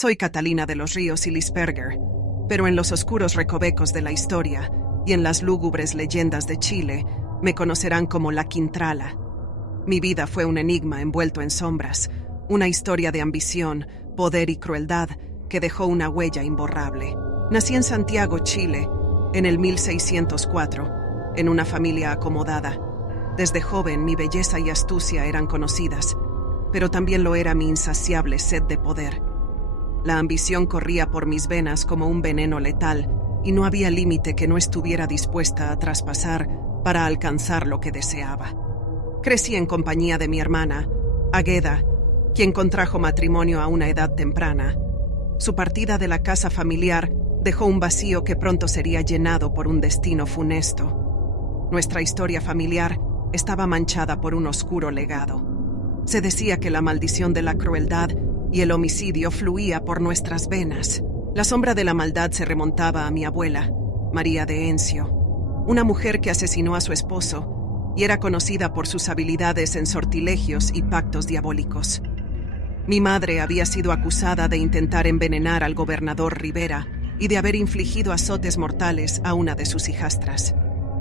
Soy Catalina de los Ríos y Lisperger, pero en los oscuros recovecos de la historia y en las lúgubres leyendas de Chile me conocerán como la Quintrala. Mi vida fue un enigma envuelto en sombras, una historia de ambición, poder y crueldad que dejó una huella imborrable. Nací en Santiago, Chile, en el 1604, en una familia acomodada. Desde joven mi belleza y astucia eran conocidas, pero también lo era mi insaciable sed de poder. La ambición corría por mis venas como un veneno letal, y no había límite que no estuviera dispuesta a traspasar para alcanzar lo que deseaba. Crecí en compañía de mi hermana, Águeda, quien contrajo matrimonio a una edad temprana. Su partida de la casa familiar dejó un vacío que pronto sería llenado por un destino funesto. Nuestra historia familiar estaba manchada por un oscuro legado. Se decía que la maldición de la crueldad y el homicidio fluía por nuestras venas. La sombra de la maldad se remontaba a mi abuela, María de Encio, una mujer que asesinó a su esposo y era conocida por sus habilidades en sortilegios y pactos diabólicos. Mi madre había sido acusada de intentar envenenar al gobernador Rivera y de haber infligido azotes mortales a una de sus hijastras.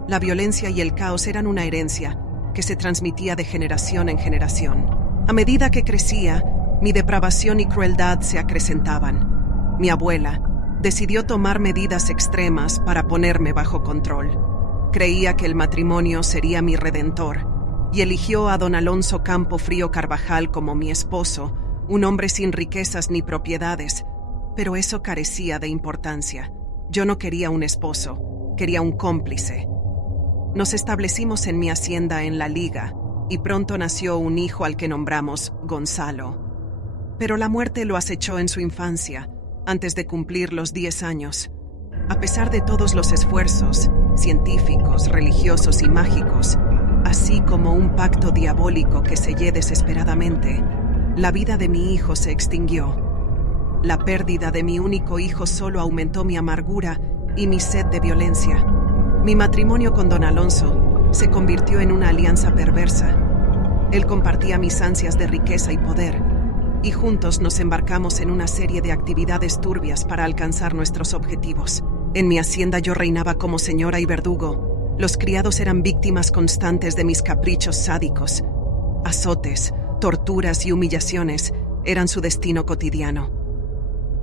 La violencia y el caos eran una herencia que se transmitía de generación en generación. A medida que crecía, mi depravación y crueldad se acrecentaban. Mi abuela decidió tomar medidas extremas para ponerme bajo control. Creía que el matrimonio sería mi redentor y eligió a don Alonso Campofrío Carvajal como mi esposo, un hombre sin riquezas ni propiedades, pero eso carecía de importancia. Yo no quería un esposo, quería un cómplice. Nos establecimos en mi hacienda en La Liga y pronto nació un hijo al que nombramos Gonzalo. Pero la muerte lo acechó en su infancia, antes de cumplir los 10 años. A pesar de todos los esfuerzos, científicos, religiosos y mágicos, así como un pacto diabólico que sellé desesperadamente, la vida de mi hijo se extinguió. La pérdida de mi único hijo solo aumentó mi amargura y mi sed de violencia. Mi matrimonio con don Alonso se convirtió en una alianza perversa. Él compartía mis ansias de riqueza y poder, y juntos nos embarcamos en una serie de actividades turbias para alcanzar nuestros objetivos. En mi hacienda yo reinaba como señora y verdugo. Los criados eran víctimas constantes de mis caprichos sádicos. Azotes, torturas y humillaciones eran su destino cotidiano.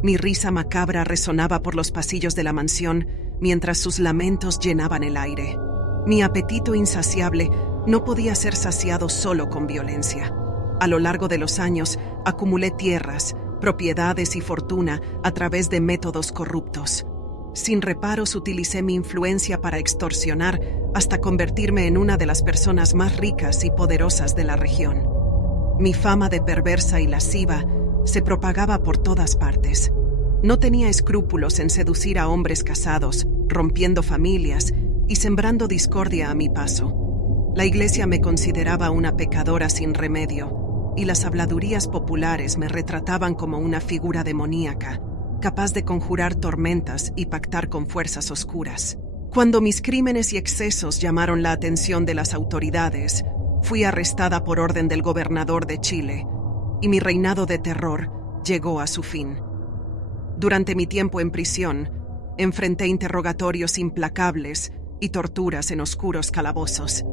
Mi risa macabra resonaba por los pasillos de la mansión mientras sus lamentos llenaban el aire. Mi apetito insaciable no podía ser saciado solo con violencia. A lo largo de los años, acumulé tierras, propiedades y fortuna a través de métodos corruptos. Sin reparos utilicé mi influencia para extorsionar hasta convertirme en una de las personas más ricas y poderosas de la región. Mi fama de perversa y lasciva se propagaba por todas partes. No tenía escrúpulos en seducir a hombres casados, rompiendo familias y sembrando discordia a mi paso. La iglesia me consideraba una pecadora sin remedio, y las habladurías populares me retrataban como una figura demoníaca, capaz de conjurar tormentas y pactar con fuerzas oscuras. Cuando mis crímenes y excesos llamaron la atención de las autoridades, fui arrestada por orden del gobernador de Chile, y mi reinado de terror llegó a su fin. Durante mi tiempo en prisión, enfrenté interrogatorios implacables y torturas en oscuros calabozos.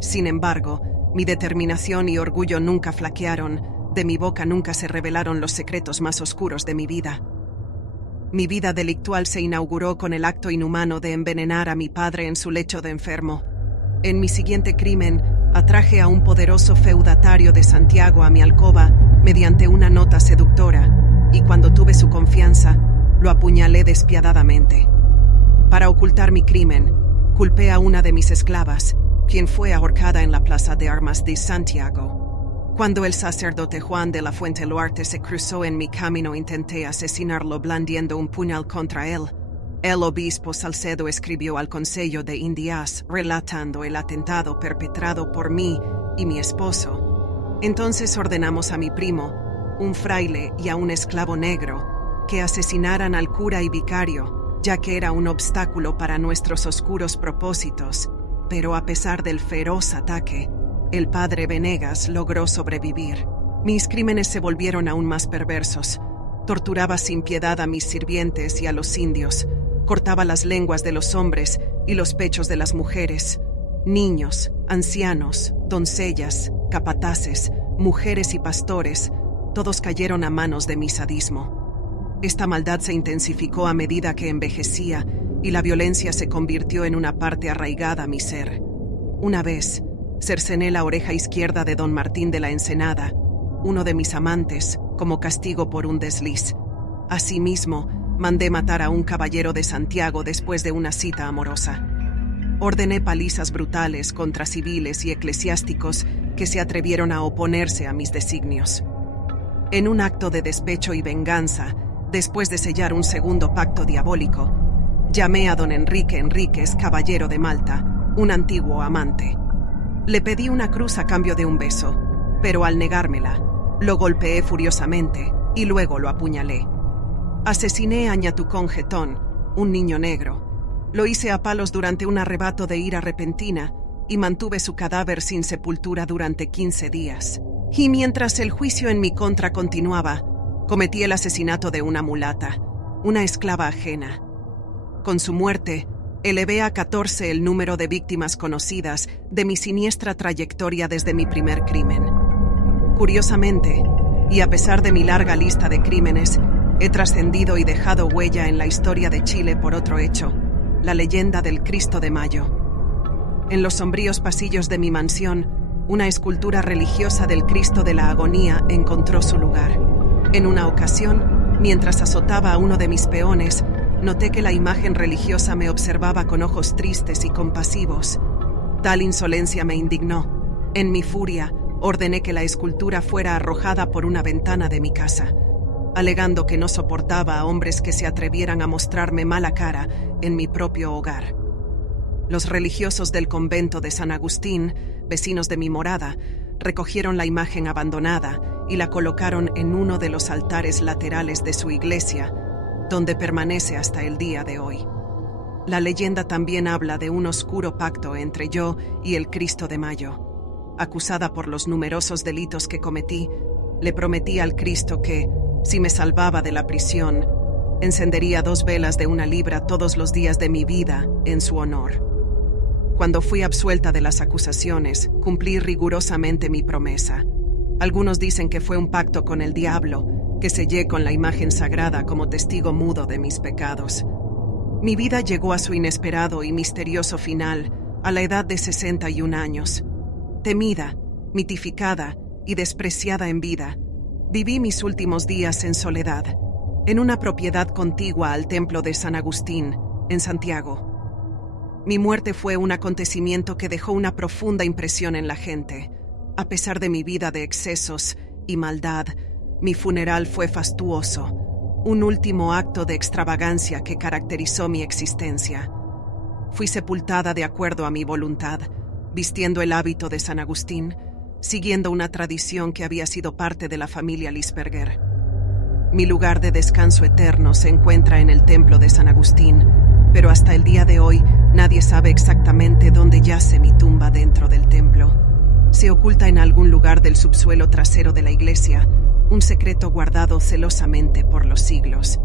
Sin embargo, mi determinación y orgullo nunca flaquearon, de mi boca nunca se revelaron los secretos más oscuros de mi vida. Mi vida delictual se inauguró con el acto inhumano de envenenar a mi padre en su lecho de enfermo. En mi siguiente crimen, atraje a un poderoso feudatario de Santiago a mi alcoba mediante una nota seductora, y cuando tuve su confianza, lo apuñalé despiadadamente. Para ocultar mi crimen, culpé a una de mis esclavas, quien fue ahorcada en la plaza de armas de Santiago. Cuando el sacerdote Juan de la Fuente Luarte se cruzó en mi camino, intenté asesinarlo blandiendo un puñal contra él. El obispo Salcedo escribió al Consejo de Indias relatando el atentado perpetrado por mí y mi esposo. Entonces ordenamos a mi primo, un fraile y a un esclavo negro, que asesinaran al cura y vicario, ya que era un obstáculo para nuestros oscuros propósitos. Pero a pesar del feroz ataque, el padre Venegas logró sobrevivir. Mis crímenes se volvieron aún más perversos. Torturaba sin piedad a mis sirvientes y a los indios. Cortaba las lenguas de los hombres y los pechos de las mujeres. Niños, ancianos, doncellas, capataces, mujeres y pastores, todos cayeron a manos de mi sadismo. Esta maldad se intensificó a medida que envejecía y la violencia se convirtió en una parte arraigada a mi ser. Una vez, cercené la oreja izquierda de don Martín de la Ensenada, uno de mis amantes, como castigo por un desliz. Asimismo, mandé matar a un caballero de Santiago después de una cita amorosa. Ordené palizas brutales contra civiles y eclesiásticos que se atrevieron a oponerse a mis designios. En un acto de despecho y venganza, después de sellar un segundo pacto diabólico, llamé a don Enrique Enríquez, caballero de Malta, un antiguo amante. Le pedí una cruz a cambio de un beso, pero al negármela, lo golpeé furiosamente y luego lo apuñalé. Asesiné a Ñatucón Getón, un niño negro. Lo hice a palos durante un arrebato de ira repentina y mantuve su cadáver sin sepultura durante 15 días. Y mientras el juicio en mi contra continuaba, cometí el asesinato de una mulata, una esclava ajena. Con su muerte, elevé a 14 el número de víctimas conocidas de mi siniestra trayectoria desde mi primer crimen. Curiosamente, y a pesar de mi larga lista de crímenes, he trascendido y dejado huella en la historia de Chile por otro hecho, la leyenda del Cristo de Mayo. En los sombríos pasillos de mi mansión, una escultura religiosa del Cristo de la Agonía encontró su lugar. En una ocasión, mientras azotaba a uno de mis peones, noté que la imagen religiosa me observaba con ojos tristes y compasivos. Tal insolencia me indignó. En mi furia, ordené que la escultura fuera arrojada por una ventana de mi casa, alegando que no soportaba a hombres que se atrevieran a mostrarme mala cara en mi propio hogar. Los religiosos del convento de San Agustín, vecinos de mi morada, recogieron la imagen abandonada y la colocaron en uno de los altares laterales de su iglesia, donde permanece hasta el día de hoy. La leyenda también habla de un oscuro pacto entre yo y el Cristo de Mayo. Acusada por los numerosos delitos que cometí, le prometí al Cristo que, si me salvaba de la prisión, encendería 2 velas de 1 libra todos los días de mi vida en su honor. Cuando fui absuelta de las acusaciones, cumplí rigurosamente mi promesa. Algunos dicen que fue un pacto con el diablo, que sellé con la imagen sagrada como testigo mudo de mis pecados. Mi vida llegó a su inesperado y misterioso final a la edad de 61 años. Temida, mitificada y despreciada en vida, viví mis últimos días en soledad, en una propiedad contigua al templo de San Agustín, en Santiago. Mi muerte fue un acontecimiento que dejó una profunda impresión en la gente. A pesar de mi vida de excesos y maldad, mi funeral fue fastuoso, un último acto de extravagancia que caracterizó mi existencia. Fui sepultada de acuerdo a mi voluntad, vistiendo el hábito de San Agustín, siguiendo una tradición que había sido parte de la familia Lisperger. Mi lugar de descanso eterno se encuentra en el templo de San Agustín, pero hasta el día de hoy nadie sabe exactamente dónde yace mi tumba dentro del templo. Se oculta en algún lugar del subsuelo trasero de la iglesia, un secreto guardado celosamente por los siglos.